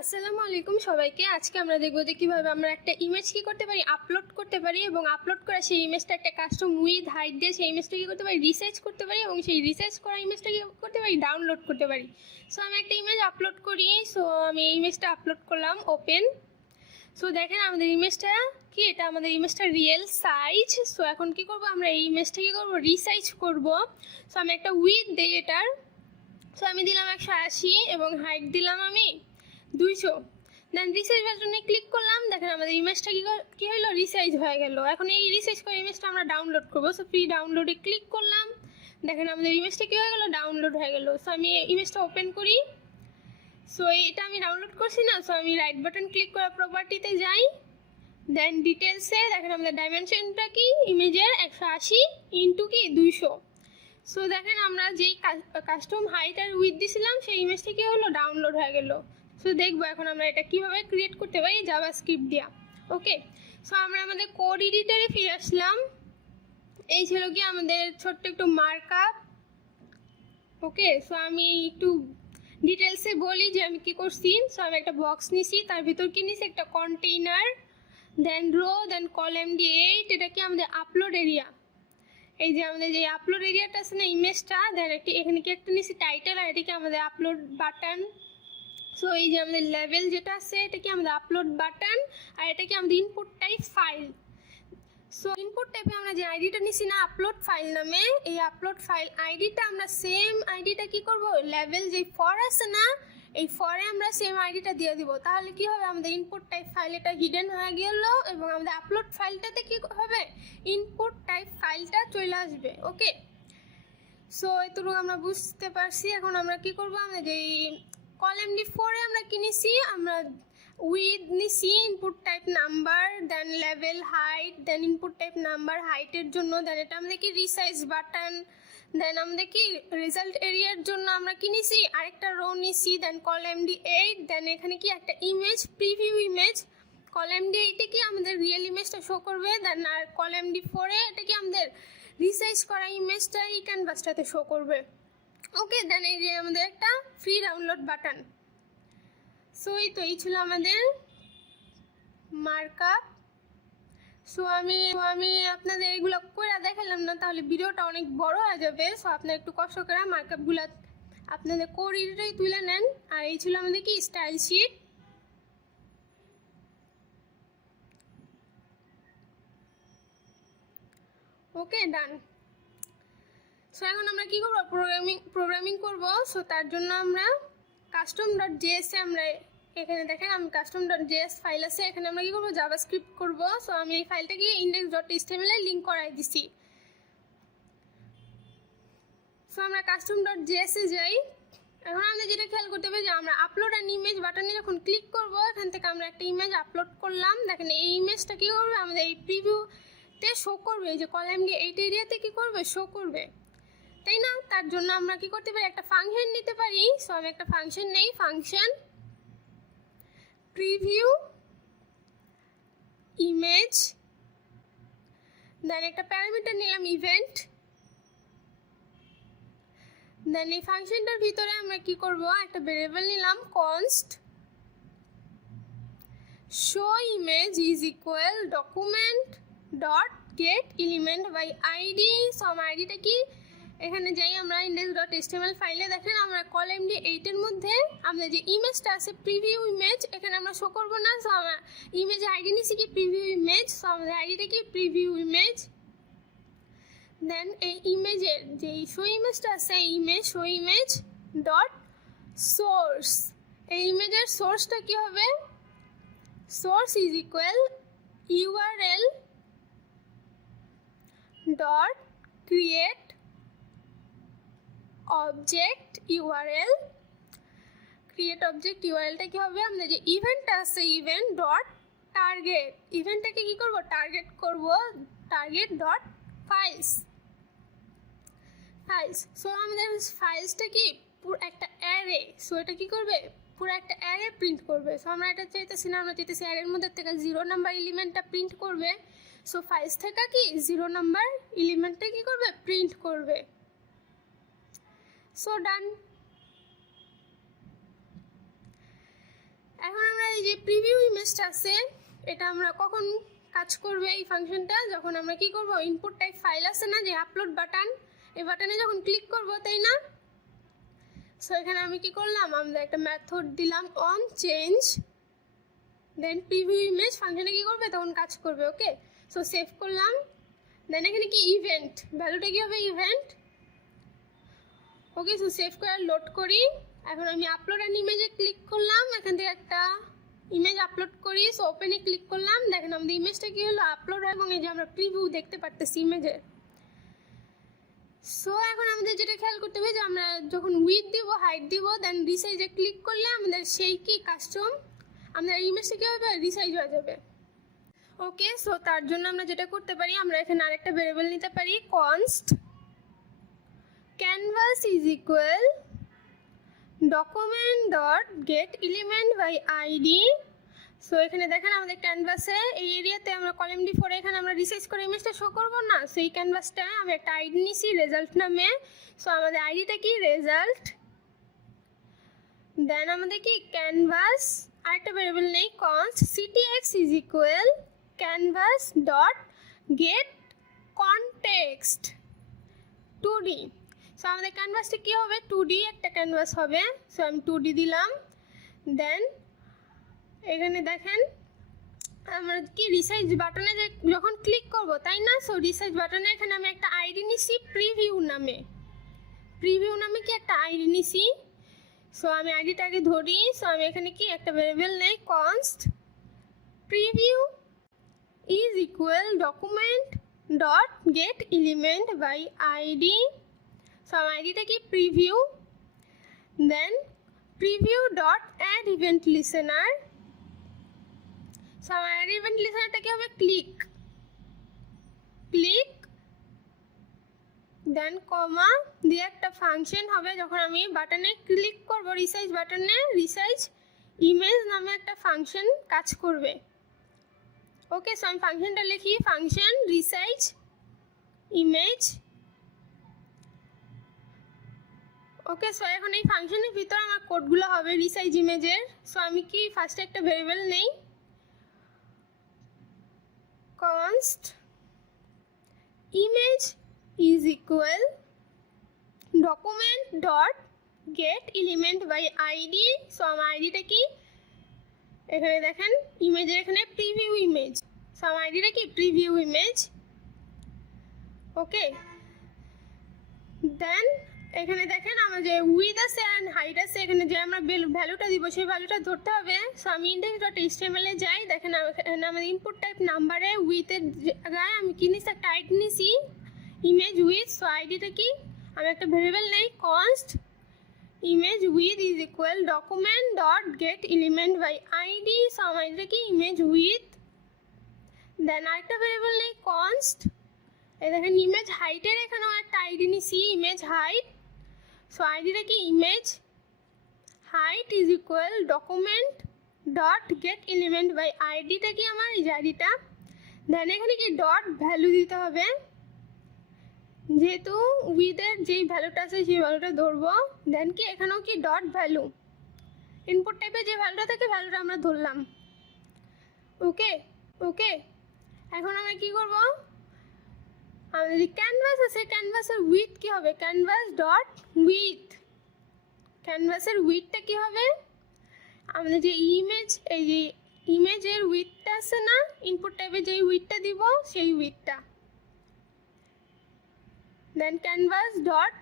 আসসালামু আলাইকুম সবাইকে। আজকে আমরা দেখব যে কীভাবে আমরা একটা ইমেজ কী করতে পারি, আপলোড করতে পারি এবং আপলোড করা সেই ইমেজটা একটা কাস্টম উইথ হাইট দিয়ে সেই ইমেজটা কী করতে পারি, রিসার্চ করতে পারি এবং সেই রিসার্চ করা ইমেজটা কী করতে পারি, ডাউনলোড করতে পারি। সো আমি একটা ইমেজ আপলোড করি। সো আমি এই ইমেজটা আপলোড করলাম, ওপেন। সো দেখেন আমাদের ইমেজটা কি, এটা আমাদের ইমেজটা রিয়েল সাইজ। সো এখন কী করব, আমরা এই ইমেজটা কী করবো, রিসাইজ করব। সো আমি একটা উইথ দিই এটার। সো আমি দিলাম 180 এবং হাইট দিলাম আমি 200। দেন রিসাইজ বাটনে ক্লিক করলাম। দেখেন আমাদের ইমেজটা কী হলো, রিসাইজ হয়ে গেল। এখন এই রিসাইজ করা ইমেজটা আমরা ডাউনলোড করবো। সো ফ্রি ডাউনলোডে ক্লিক করলাম। দেখেন আমাদের ইমেজটা কী হয়ে গেলো, ডাউনলোড হয়ে গেল। সো আমি ইমেজটা ওপেন করি। সো এটা আমি ডাউনলোড করছি না। সো আমি রাইট বাটন ক্লিক করে প্রপার্টিতে যাই। দেন ডিটেলসে দেখেন আমাদের ডাইমেনশনটা কি, ইমেজের 180 ইন্টু কি 200। সো দেখেন আমরা যেই কাস্টম হাইট আর উইথ দিয়েছিলাম সেই ইমেজটা কি হলো, ডাউনলোড হয়ে গেল। সো দেখবো এখন আমরা এটা কীভাবে ক্রিয়েট করতে পারি জাভাস্ক্রিপ্ট দিয়া। ওকে, সো আমরা আমাদের কোড এডিটরে ফিরে আসলাম। এই ছিল কি আমাদের ছোট্ট একটু মার্কআপ। ওকে, সো আমি একটু ডিটেলসে বলি যে আমি কী করছি। সো আমি একটা বক্স নিছি, তার ভিতর কি নিছি, একটা কন্টেইনার, দেন রো, দেন কলাম MD8। এটা কি আমাদের আপলোড এরিয়া। এই যে আমাদের যে আপলোড এরিয়াটা আছে না, ইমেজটা, দেন একটি এখানে কি একটা নিছি টাইটেল, আর এটা কি আমাদের আপলোড বাটন। সো এই যে আমাদের লেভেল যেটা আছে এটা কি আমাদের আপলোড বাটন, আর এটা কি আমাদের input type file. So input টাইপে আমরা যে আইডিটা নিছি না আপলোড ফাইল নামে, এই আপলোড ফাইল আইডিটা আমরা সেম আইডিটা কি করব, লেভেল যে ফর আছে না, এই ফরে আমরা সেম আইডিটা দিয়ে দিব। তাহলে কি হবে, আমাদের ইনপুট টাইপ ফাইল এটা হিডেন হয়ে গেল এবং আমাদের আপলোড ফাইলটাতে কি হবে, ইনপুট টাইপ ফাইলটা চলে আসবে। ওকে, সো এতটুকু আমরা বুঝতে পারছি। এখন আমরা কি করব, আমরা যে কলাম D4 এ আমরা কি নিছি, আমরা উইথ নিছি, ইনপুট টাইপ নাম্বার, দেন লেভেল হাইট, দেন ইনপুট টাইপ নাম্বার হাইটের জন্য, দেন এটা আমাদের কি রিসাইজ বাটন, দেন আমাদের কি রেজাল্ট এরিয়ার জন্য আমরা কি নিছি, আরেকটা রো নিছি, দেন কলাম D8, দেন এখানে কি একটা image, preview image. Column D8 কি আমাদের রিয়েল ইমেজটা শো করবে, দেন আর কলাম D4 এটা কি আমাদের রিসাইজ করা ইমেজটা এই ক্যানভাসটাতে শো করবে। ওকে, দেন এই যে আমাদের একটা ফ্রি ডাউনলোড বাটন। সো এই ছিল আমাদের মার্কআপ। সো আমি আপনাদের এগুলো করে দেখালাম না, তাহলে ভিডিওটা অনেক বড় হয়ে যাবে। সো আপনারা একটু কষ্ট করে মার্কআপগুলো আপনাদের কোড এডিটরে তুলে নেন। আর এই ছিল আমাদের কি স্টাইল শিট। ওকে, ডান। সো এখন আমরা কী করবো, প্রোগ্রামিং করব। সো তার জন্য আমরা custom.js এ আমরা এখানে দেখেন আমি custom.js ফাইল আছে, এখানে আমরা কী করবো, জাভাস্ক্রিপ্ট করব। সো আমি এই ফাইলটাকে index.html এ লিঙ্ক করাই দিছি। সো আমরা custom.js এ যাই। এখন আমরা যেটা খেয়াল করতে হবে যে আমরা আপলোড অ্যান ইমেজ বাটনে যখন ক্লিক করব, এখান থেকে আমরা একটা ইমেজ আপলোড করলাম। দেখেন এই ইমেজটা কী করবে, আমাদের এই প্রিভিউতে শো করবে, এই যে কলাম D8 এরিয়াতে কী করবে, শো করবে, তাই না? তার জন্য আমরা কি করতে পারি, একটা ফাংশন নিতে পারি। সো আমি একটা ফাংশন নেই, ফাংশন প্রিভিউ ইমেজ, দেন একটা প্যারামিটার নিলাম ইভেন্ট। দেন এই ফাংশনটার ভিতরে আমরা কি করব, একটা ভেরিয়েবল নিলাম const show image is equal document dot get element by ID. So আমার আইডিটা কি, এখানে যাই আমরা index.html ফাইলে, দেখেন আমরা কলাম D8 এর মধ্যে আমাদের যে ইমেজটা আছে প্রিভিউ ইমেজ, এখানে আমরা শো করবো না। সো আমরা ইমেজ আইডি নিছি কি প্রিভিউ ইমেজ। সো আমাদের আইডিটা কি প্রিভিউ ইমেজ। দেন এই ইমেজের যে শো ইমেজটা আছে, শো ইমেজ ডট সোর্স, এই ইমেজের সোর্সটা কি হবে, source is equal URL dot create object URL। Create object URLটা কি হবে, আমাদের যে ইভেন্টটা আছে ইভেন্ট ডট টার্গেট, ইভেন্টটাকে কি করব, টার্গেট করব, টার্গেট ডট ফাইলস। সো আমাদের ফাইলসটা কি পুরো একটা অ্যারে। সো এটা কি করবে, পুরো একটা অ্যারে প্রিন্ট করবে। সো আমরা এটা চাইতেছি না, আমরা চাইতেছি অ্যারের মধ্যে থেকে 0 নাম্বার এলিমেন্টটা প্রিন্ট করবে। সো ফাইলস থেকে কি 0 নাম্বার এলিমেন্টটা কি করবে, প্রিন্ট করবে। সো ডান। এখন এই যে প্রিভিউ ইমেজটা আছে এটা আমরা কখন কাজ করবে এই ফাংশনটা, যখন আমরা কি করব ইনপুট টাইপ ফাইল আছে না যে আপলোড বাটন, এই বাটনে যখন ক্লিক করব, তাই না? সো এখানে আমি কি করলাম, আমরা একটা মেথড দিলাম on change, then preview image ফাংশনে কি করবে তখন কাজ করবে। ওকে, সো সেভ করলাম। দেন এখানে কি ইভেন্ট, ভ্যালুটা কি হবে ইভেন্ট। ওকে, সো সেভ করে লোড করি। এখন আমি আপলোড অ্যান ইমেজে ক্লিক করলাম, এখান থেকে একটা ইমেজ আপলোড করি। সো ওপেনে ক্লিক করলাম, দেখেন আমাদের ইমেজটা কি হলো আপলোড, এবং এই যে আমরা প্রিভিউ দেখতে পারতেছি ইমেজের। সো এখন আমাদের যেটা খেয়াল করতে হবে যে আমরা যখন উইথ দিব হাইট দিব, দেন রিসাইজে ক্লিক করলে আমাদের সেই কি কাস্টম আমাদের ইমেজটা কী হবে রিসাইজ হয়ে যাবে। ওকে, সো তার জন্য আমরা যেটা করতে পারি, আমরা এখানে আরেকটা ভেরিয়েবল নিতে পারি const canvas is equal document dot get element by ID. So এখানে দেখেন আমাদের ক্যানভাসে এই এরিয়াতে আমরা কলাম D4 এখানে আমরা রিসাইজ করে ইমেজটা শো করবো না। সো এই ক্যানভাসটায় আমি একটা আইডি নিছি রেজাল্ট নামে। সো আমাদের আইডিটা কি রেজাল্ট, দেন আমাদের কি ক্যানভাস আরেকটা ভেরিয়েবল নেই const ctx is equal canvas dot gate context 2D। So আমাদের ক্যানভাসটা কী হবে 2D একটা ক্যানভাস হবে। সো আমি 2D দিলাম। দেন এখানে দেখেন আমরা কি রিসাইজ বাটনে যখন ক্লিক করব, তাই না? সো রিসাইজ বাটনে এখানে আমি একটা আইডি নিছি প্রিভিউ নামে, প্রিভিউ নামে কি একটা আইডি নিছি। সো আমি আইডিটাকে ধরি। সো আমি এখানে কি একটা ভেরিয়েবল নেই const preview is equal document dot get element by ID. So আমার আইডিটা কি preview, then preview dot add event listener. So আমার অ্যাড ইভেন্ট লিসেনারটা কি হবে ক্লিক, ক্লিক দেন কমা দিয়ে একটা ফাংশন হবে যখন আমি বাটনে ক্লিক করব রিসাইজ বাটনে, রিসাইজ ইমেজ নামে একটা ফাংশন কাজ করবে। ওকে, সো আমি ফাংশনটা লিখি ফাংশন রিসাইজ ইমেজ। ওকে, সো এখন এই ফাংশনের ভিতরে আমার কোডগুলো হবে রিসাইজ ইমেজের। সো আমি কি ফার্স্টে একটা ভেরিয়েবল নেই const image is equal document dot get element by id। So আমার আইডিটা কি এখানে দেখেন ইমেজের এখানে প্রিভিউ ইমেজ। সো আমার আইডিটা কি প্রিভিউ ইমেজ। ওকে, দেন এখানে দেখেন আমার যে উইথ আছে অ্যান্ড হাইট আছে, এখানে যে আমরা ভ্যালুটা দিব সেই ভ্যালুটা ধরতে হবে। সো আমি index.html এ যাই, দেখেন আমাদের ইনপুট টাইপ নাম্বারে উইথের জায়গায় আমি কি নিছি একটা আইডি নিছি ইমেজ উইথ। সো আইডিটা কি আমি একটা ভেরিয়েবল নেই const image width is equal document dot get element by ID. So আমার আইডিটা কি ইমেজ উইথ, দেন আরেকটা ভেরিয়েবল নেই কনস্ট এই দেখেন ইমেজ হাইটের এখানেও একটা আইডি নিছি ইমেজ হাইট। সো আইডিটা কি image height is equal document dot get element by আইডিটা কি আমার এই যে আইডিটা। দেন এখানে কি ডট ভ্যালু দিতে হবে, যেহেতু উইথের যেই ভ্যালুটা আছে সেই ভ্যালুটা ধরবো। দেন কি এখানেও কি ডট ভ্যালু, ইনপুট টাইপে যে ভ্যালুটা থাকে ভ্যালুটা আমরা ধরলাম। ওকে, ওকে, এখন আমরা কি করব, আমাদের যে ক্যানভাস আছে ক্যানভাসের উইথ কি হবে ক্যানভাস ডট উইথ, ক্যানভাসের উইথটা কি হবে আমাদের যে ইমেজ এই যে ইমেজের উইথটা আছে না ইনপুট টাইপে যেই উইথটা দিব সেই উইথটা। দেন ক্যানভাস ডট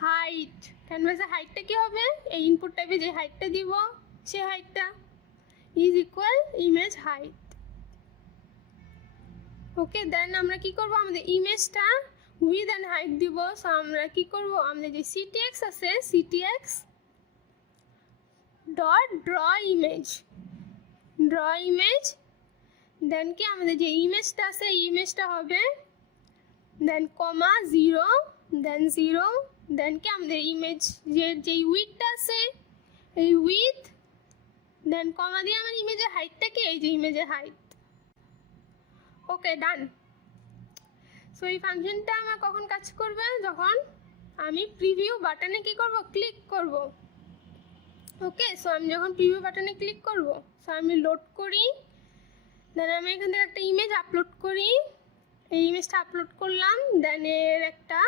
হাইট, ক্যানভাসের হাইটটা কি হবে এই ইনপুট টাইপে যে হাইটটা দিব সেই হাইটটা is equal image height. Okay, then আমরা কি করব আমাদের ইমেজটা উইথ অ্যান্ড হাইট দিব। সো আমরা কি করব আমাদের যে ctx আছে ctx dot draw image, draw image. Then কি আমাদের যে ইমেজটা আছে এই ইমেজটা হবে দেন কমা 0, দেন 0, দেন কি আমাদের ইমেজ যে উইথটা আছে এই উইথ, দেন কমা দিয়ে আমার ইমেজের হাইটটা কি এই যে ইমেজের হাইট। ওকে, ডান। সো এই ফাংশনটা আমার কখন কাজ করবে, যখন আমি প্রিভিউ বাটনে কি করব ক্লিক করব। ওকে, সো আমি যখন প্রিভিউ বাটনে ক্লিক করব, সো আমি লোড করি, দেন আমি এখান থেকে একটা ইমেজ আপলোড করি, এই ইমেজটা আপলোড করলাম, দেন এর একটা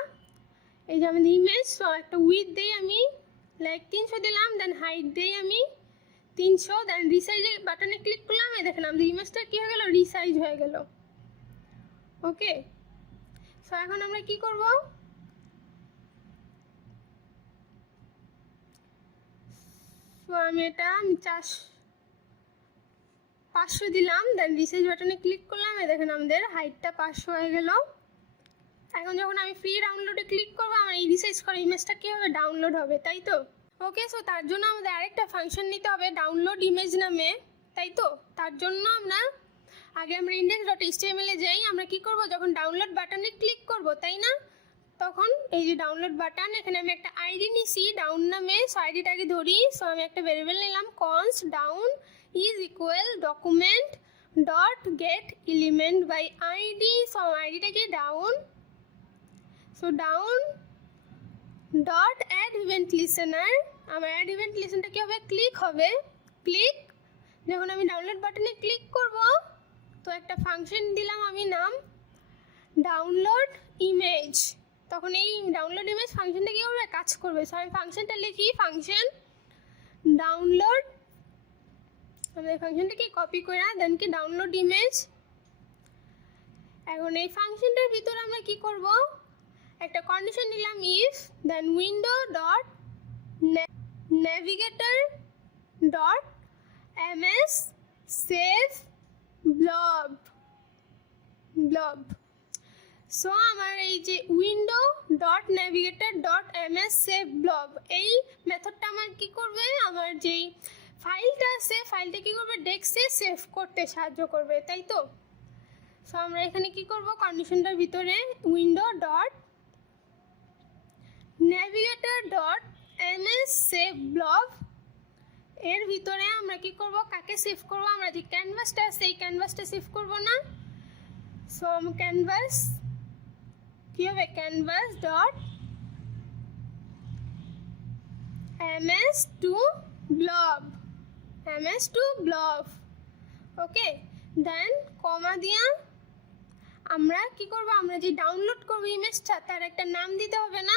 এই যে আমাদের ইমেজ, সো একটা উইথ দিই আমি লাইক 300 দিলাম, দেন হাইট দিই আমি 300, দেন রিসাইজ বাটনে ক্লিক করলাম, এই দেখেন আমাদের ইমেজটা কী হয়ে গেল, রিসাইজ হয়ে গেল। ওকে, সো এখন আমরা কি করব, সো আমি এটা 500 দিলাম, দেন রিসাইজ বাটনে ক্লিক করলাম, এই দেখেন আমাদের হাইটটা 500 হয়ে গেল। এখন যখন আমি ফ্রি ডাউনলোডে ক্লিক করবো, আমার এই রিসাইজ করা ইমেজটা কীভাবে ডাউনলোড হবে, তাই তো? ওকে, সো তার জন্য আমাদের আরেকটা ফাংশন নিতে হবে ডাউনলোড ইমেজ নামে, তাই তো? তার জন্য আমরা index.html যাই, আমরা কি করব, যখন ডাউনলোড বাটনে ক্লিক করব, তাই না, তখন এই যে ডাউনলোড বাটন, এখানে আমি একটা আইডি নিছি ডাউন নামে, সো আইডিটাকে ধরি, সো আমি একটা ভেরিয়েবল নিলাম const down is equal document dot get element by id, so আইডিটাকে down, so down dot add event listener, আমার অ্যাড ইভেন্ট লিসেনারটা কী হবে, ক্লিক হবে, ক্লিক, যখন আমি ডাউনলোড বাটনে ক্লিক করব, তো একটা ফাংশন দিলাম আমি নাম ডাউনলোড ইমেজ, তখন এই ডাউনলোড ইমেজ ফাংশনটা কী করবে, কাজ করবে। সো আমি ফাংশনটা লিখি, ফাংশন ডাউনলোড, আমাদের ফাংশনটাকে কপি করে দেন কি ডাউনলোড ইমেজ। এখন এই ফাংশনটার ভিতরে আমরা কি করব, একটা কন্ডিশন নিলাম if then window dot navigator dot MS save blob, so আমার এই যে window dot navigator dot MS save blob, এই মেথডটা আমার কি করবে, আমার যেই ফাইলটা আছে ফাইলটা কি করবে, ডেস্কে সেভ করতে সাহায্য করবে, তাই তো? সো আমরা এখানে কি করব, কন্ডিশনটার ভিতরে window dot navigator dot MS save blob, এর ভিতরে আমরা কি করব, কাকে সেভ করব, আমরা যে ক্যানভাসটা আছে এই ক্যানভাসটা সেভ করব না, সো ক্যানভাস কি হবে, ক্যানভাস ডট এমএস টু ব্লব, ওকে, দেন কমা দিয়া আমরা কি করব, আমরা যে ডাউনলোড করব ইমেজটা তার একটা নাম দিতে হবে না,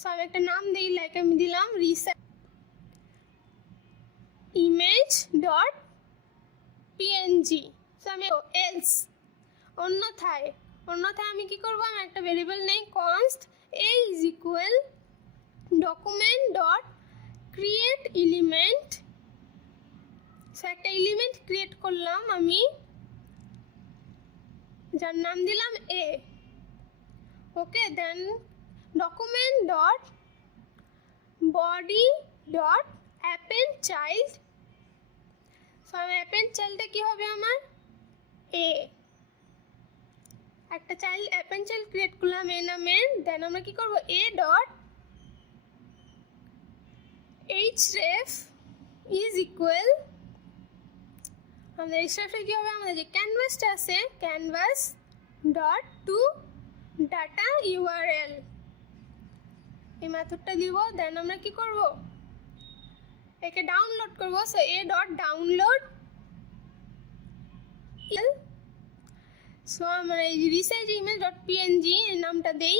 সো আমি একটা নাম দিই, লাইক আমি দিলাম image ডট পিএনজি, সো আমি এলস অন্যথায় আমি কি করব, আমি একটা ভেরিয়েবল নেই const a is equal document dot create element, so একটা এলিমেন্ট ক্রিয়েট করলাম আমি, যার নাম দিলাম এ, ওকে, দেন document dot body dot append child, so আমি append চাইল্ডটা কি হবে আমার এ, একটা append child ক্রিয়েট করলাম এ নামের, দেন আমরা কি করব, A dot href is equal, আমাদের hrefটা কি হবে, আমাদের যে ক্যানভাসটা আছে canvas dot to data URL, এই মেথডটা দিব, দেন আমরা কি করব, একে ডাউনলোড করব, so A dot download, so আমরা এই রিসাইজ ইমেজ ডট পিএনজি এর নামটা দেই,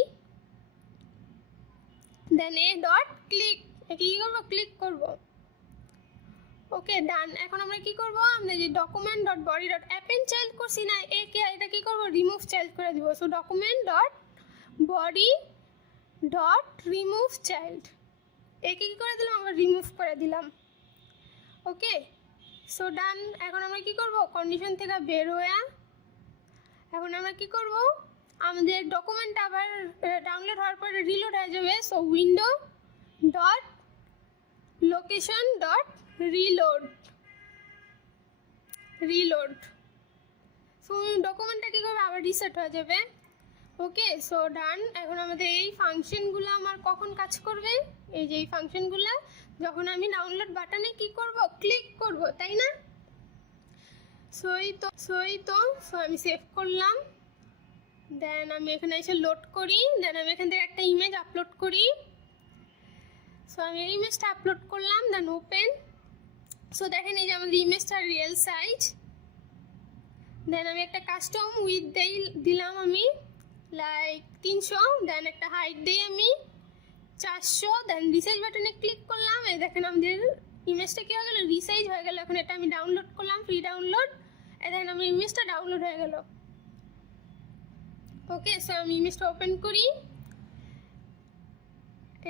দেন এ ডট ক্লিক, একে কি করব, ক্লিক করব, ওকে, ডান। এখন আমরা কি করব, আমরা যে document dot body dot append child করছি না, একে এটা কি করব, রিমুভ চাইল্ড করে দিব, so document dot body dot remove child, একে কি করে দিলাম, আমরা রিমুভ করে দিলাম, ওকে, সো ডান। এখন আমরা কি করব, কন্ডিশন থেকে বের হয়ে এখন আমরা কি করব, আমাদের ডকুমেন্টটা আবার ডাউনলোড হওয়ার পরে রিলোড হয়ে যাবে, so window dot location dot reload, so ডকুমেন্টটা কী করবে, আবার রিসেট হয়ে যাবে, ওকে, সো ডান। এখন আমাদের এই ফাংশনগুলো আমার কখন কাজ করবে, এই যে এই ফাংশনগুলো যখন আমি ডাউনলোড বাটনে কি করব, ক্লিক করব, তাই না? সো আমি সেভ করলাম, দেন আমি এখানে এসে লোড করি, দেন আমি এখান থেকে একটা ইমেজ আপলোড করি, সো আমি এই ইমেজটা আপলোড করলাম, দেন ওপেন, সো দেখেন এই যে আমাদের ইমেজটার রিয়েল সাইজ। দেন আমি একটা কাস্টম উইথ দিলাম আমি লাইক 300, দেন একটা হাইট দিই আমি 400, দেন রিসাইজ বাটনে ক্লিক করলাম। এই দেখেন আমাদের ইমেজটা কী হয়ে গেলো, রিসাইজ হয়ে গেল। এখন এটা আমি ডাউনলোড করলাম, ফ্রি ডাউনলোড। এই দেখেন আমার ইমেজটা ডাউনলোড হয়ে গেল। ওকে, সো আমি ইমেজটা ওপেন করি।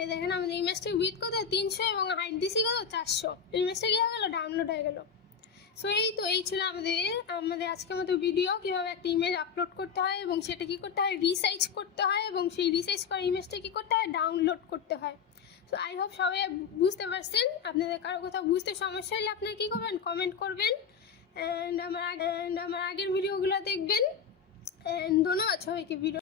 এই দেখেন আমাদের ইমেজটা উইথ কত 300 এবং হাইট দিছি কত 400। ইমেজটা কী হয়ে গেলো, ডাউনলোড হয়ে গেল। সো এই ছিল আমাদের আজকের মতো ভিডিও, কীভাবে একটা ইমেজ আপলোড করতে হয় এবং সেটা কী করতে হয়, রিসাইজ করতে হয়, এবং সেই রিসাইজ করা ইমেজটা কী করতে হয়, ডাউনলোড করতে হয়। সো আই হোপ সবাই বুঝতে পারছেন। আপনাদের কারো কোথাও বুঝতে সমস্যা হলে আপনারা কী করবেন, কমেন্ট করবেন, অ্যান্ড আমার আগের ভিডিওগুলো দেখবেন। অ্যান্ড ধন্যবাদ সবাইকে ভিডিও